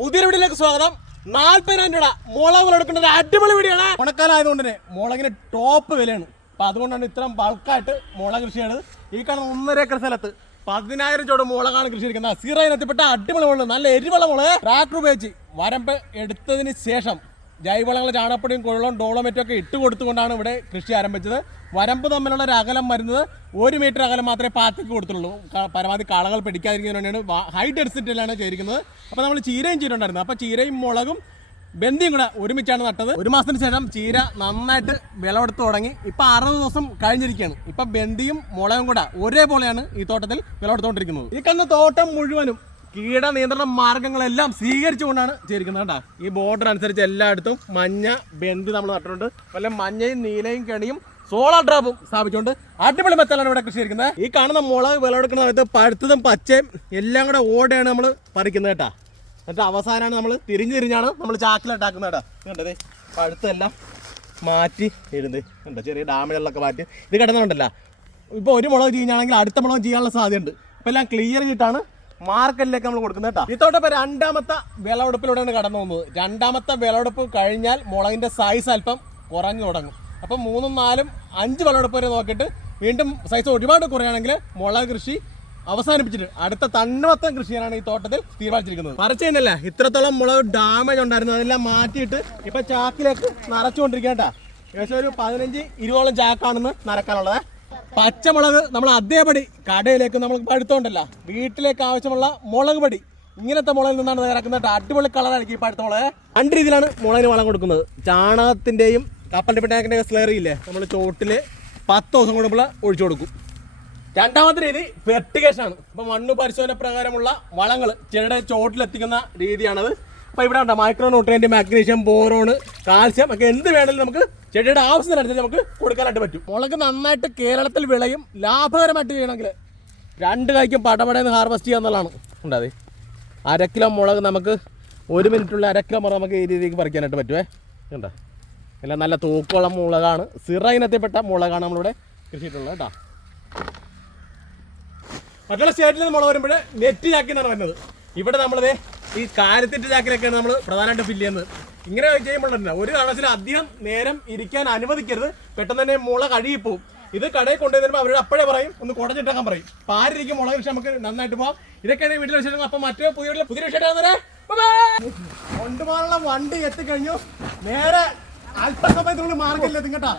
പുതിയ വീഡിയോയിലേക്ക് സ്വാഗതം. നാല്പതിനായിരം രൂപ മുളക് എടുക്കുന്ന ഒരു അടിപൊളി വീടിയാണ് ഉണക്കാനായതുകൊണ്ട് തന്നെ മുളകിന് ടോപ്പ് വിലയാണ്. അപ്പൊ അതുകൊണ്ടാണ് ഇത്രയും ബൾക്കായിട്ട് മുളക് കൃഷിയാണ് ഈ കാണുന്ന ഒന്നര ഏക്കർ സ്ഥലത്ത് പതിനായിരം ചോട് മുളകാണ് കൃഷി ഇരിക്കുന്നത് സീറോ ഇനത്തിൽപ്പെട്ട അടിപൊളി മുളക് നല്ല എരിവുള്ള മുളക്. ട്രാക്ടർ ഉപയോഗിച്ച് വരമ്പ് എടുത്തതിന് ശേഷം ജൈവവളങ്ങൾ ചാണകപ്പൊടിയും കുഴലും ഡോളമെറ്റും ഒക്കെ ഇട്ട് കൊടുത്തുകൊണ്ടാണ് ഇവിടെ കൃഷി ആരംഭിച്ചത്. വരമ്പ് തമ്മിലുള്ള ഒരു അകലം വരുന്നത് ഒരു മീറ്റർ അകലം മാത്രമേ പാത്തിക്ക് കൊടുത്തുള്ളൂ. പരമാവധി കളകൾ പിടിക്കാതിരിക്കുന്നതിന് വേണ്ടിയാണ് ഹൈ ഡെൻസിറ്റിയിലാണ് ചെയ്തിരിക്കുന്നത്. അപ്പോൾ നമ്മൾ ചീരയും ചെയ്തിട്ടുണ്ടായിരുന്നു. അപ്പോൾ ചീരയും മുളകും ബന്ധിയും കൂടെ ഒരുമിച്ചാണ് നട്ടത്. ഒരു മാസത്തിന് ശേഷം ചീര നന്നായിട്ട് വിളവെടുത്ത് തുടങ്ങി. ഇപ്പം അറുപത് ദിവസം കഴിഞ്ഞിരിക്കുകയാണ്. ഇപ്പം ബന്ധിയും മുളകും കൂടെ ഒരേപോലെയാണ് ഈ തോട്ടത്തിൽ വിളവെടുത്തുകൊണ്ടിരിക്കുന്നത്. ഈ കന്ന തോട്ടം മുഴുവനും കീട നിയന്ത്രണ മാർഗങ്ങളെല്ലാം സ്വീകരിച്ചുകൊണ്ടാണ് ചെയ്തിരിക്കുന്നത് കേട്ടോ ഈ ബോർഡർ അനുസരിച്ച് എല്ലായിടത്തും മഞ്ഞ ബെന്ത് നമ്മൾ നട്ടിട്ടുണ്ട്. വല്ല മഞ്ഞയും നീലയും കെണിയും സോളാർ ഡ്രാപ്പും സ്ഥാപിച്ചുകൊണ്ട് അടിപൊളി മെത്തലാണ് ഇവിടെ കൃഷി ചെയ്യുന്നത് ഈ കാണുന്ന മുളക് വിളവെടുക്കുന്ന സമയത്ത് പഴുത്തതും പച്ചയും എല്ലാം കൂടെ ഓടെയാണ് നമ്മൾ പറിക്കുന്നത് കേട്ടോ. എന്നിട്ട് അവസാനമാണ് നമ്മൾ തിരിഞ്ഞു തിരിഞ്ഞാണ് നമ്മൾ ചാക്കിലിട്ടാക്കുന്നത് കേട്ടോ. കണ്ടതേ പഴുത്തെല്ലാം മാറ്റി ഇടുന്നത്. കണ്ടോ ചെറിയ ഡാമിലൊക്കെ മാറ്റി. ഇത് കിടന്നുണ്ടല്ലോ ഇപ്പോൾ ഒരു മുളക് ചെയ്യുകയാണെങ്കിൽ അടുത്ത മുളക് ചെയ്യാനുള്ള സാധ്യതയുണ്ട്. അപ്പോൾ എല്ലാം ക്ലിയർ ചെയ്തിട്ടാണ് മാർക്കറ്റിലേക്ക് നമ്മൾ കൊടുക്കുന്നത് കേട്ടോ. ഇത്തോട്ട് ഇപ്പോൾ രണ്ടാമത്തെ വിളവെടുപ്പിലൂടെയാണ് കടന്നു പോകുന്നത്. രണ്ടാമത്തെ വിളവെടുപ്പ് കഴിഞ്ഞാൽ മുളകിന്റെ സൈസ് അല്പം കുറഞ്ഞു തുടങ്ങും. അപ്പം മൂന്നും നാലും അഞ്ച് വിളവെടുപ്പ് വരെ നോക്കിയിട്ട് വീണ്ടും സൈസ് ഒരുപാട് കുറയുകയാണെങ്കിൽ മുളക് കൃഷി അവസാനിപ്പിച്ചിട്ട് അടുത്ത തണ്ണമത്തം കൃഷി ചെയ്യാനാണ് ഈ തോട്ടത്തിൽ തീരുമാനിച്ചിരിക്കുന്നത്. പറിച്ചു കഴിഞ്ഞല്ലേ ഇത്രത്തോളം മുളക് ഡാമേജ് ഉണ്ടായിരുന്നു. അതെല്ലാം മാറ്റിയിട്ട് ഇപ്പൊ ചാക്കിലേക്ക് നിറച്ചുകൊണ്ടിരിക്കാം കേട്ടാ. ഏകദേശം ഒരു പതിനഞ്ച് ഇരുപതോളം ചാക്കാണെന്ന് നിറക്കാനുള്ളത് പച്ചമുളക് നമ്മൾ അതേപടി കടയിലേക്ക് നമ്മൾ പഴുത്തോണ്ടല്ല വീട്ടിലേക്ക് ആവശ്യമുള്ള മുളക് പൊടി. ഇങ്ങനത്തെ മുളകിൽ നിന്നാണ് തയ്യാറാക്കുന്നത്. അടിപൊളി കളറായിരിക്കും ഈ പഴുത്ത മുളക്. രണ്ട് രീതിയിലാണ് മുളകിന് വളം കൊടുക്കുന്നത്. ചാണകത്തിന്റെയും കപ്പലിന്റെ പിണ്ണാക്കിന്റെ സ്ലേറിയില്ലേ നമ്മൾ ചോട്ടിൽ പത്ത് ദിവസം കൂടുമ്പോൾ ഒഴിച്ചു കൊടുക്കും. രണ്ടാമത്തെ രീതി ഫെർട്ടിഗേഷൻ ആണ്. ഇപ്പൊ മണ്ണ് പരിശോധന പ്രകാരമുള്ള വളങ്ങൾ ചെടിയുടെ ചോട്ടിലെത്തിക്കുന്ന രീതിയാണത്. അപ്പൊ ഇവിടെ ഉണ്ട് micro nutrient magnesium boron calcium ഒക്കെ എന്ത് വേണമെങ്കിലും നമുക്ക് ചെടിയുടെ ആവശ്യത്തിനനുസരിച്ച് നമുക്ക് കൊടുക്കാനായിട്ട് പറ്റും. മുളക് നന്നായിട്ട് കേരളത്തിൽ വിളയും ലാഭകരമായിട്ട് ചെയ്യണമെങ്കിൽ രണ്ട് കൈക്കും പടപടയെന്ന് ഹാർവെസ്റ്റ് ചെയ്യുക എന്നുള്ളതാണ്. ഉണ്ടാതെ അര കിലോ മുളക് നമുക്ക് ഒരു മിനിറ്റുള്ള അര കിലോ മുളക് നമുക്ക് ഈ രീതിക്ക് പറിക്കാനായിട്ട് പറ്റുമേ കണ്ടോ? എല്ലാം നല്ല തൂക്കുള്ള മുളകാണ്. സിറ ഇനത്തിൽപ്പെട്ട മുളകാണ് നമ്മളിവിടെ കൃഷിയിട്ടുള്ളത് കേട്ടോ. മറ്റുള്ള സ്റ്റേറ്റിൽ നിന്ന് മുളക് വരുമ്പോൾ നെറ്റിലാക്കി എന്നാണ് വരുന്നത് ഇവിടെ നമ്മളിത് ഈ കാലത്തിന്റെ ചാക്കിലൊക്കെയാണ് നമ്മൾ പ്രധാനമായിട്ട് ഫില്ല് ചെയ്യുന്നത്. ഇങ്ങനെ ചെയ്യുമ്പോഴല്ല ഒരു കാരണത്തിൽ അധികം നേരം ഇരിക്കാൻ അനുവദിക്കരുത്. പെട്ടെന്ന് തന്നെ മുള കഴുകി കഴുകിപ്പോവും. ഇത് കടയിൽ കൊണ്ടുവരുമ്പോൾ അവരോട് അപ്പോഴേ പറയും ഒന്ന് കുടഞ്ഞിട്ടാക്കാൻ പറയും. പാരിരിക്കും മുളക് കൃഷി നമുക്ക് നന്നായിട്ട് പോകാം ഇതൊക്കെയാണ് വീട്ടിലെ വിശേഷങ്ങൾ. അപ്പം മറ്റേ പുതിയ വീട്ടിലെ പുതിയ വിഷയം കൊണ്ടുപോകാനുള്ള വണ്ടി എത്തിക്കഴിഞ്ഞു. നേരെ അല്പസമയത്തിനുള്ളിൽ മാർഗമില്ല കേട്ടാ.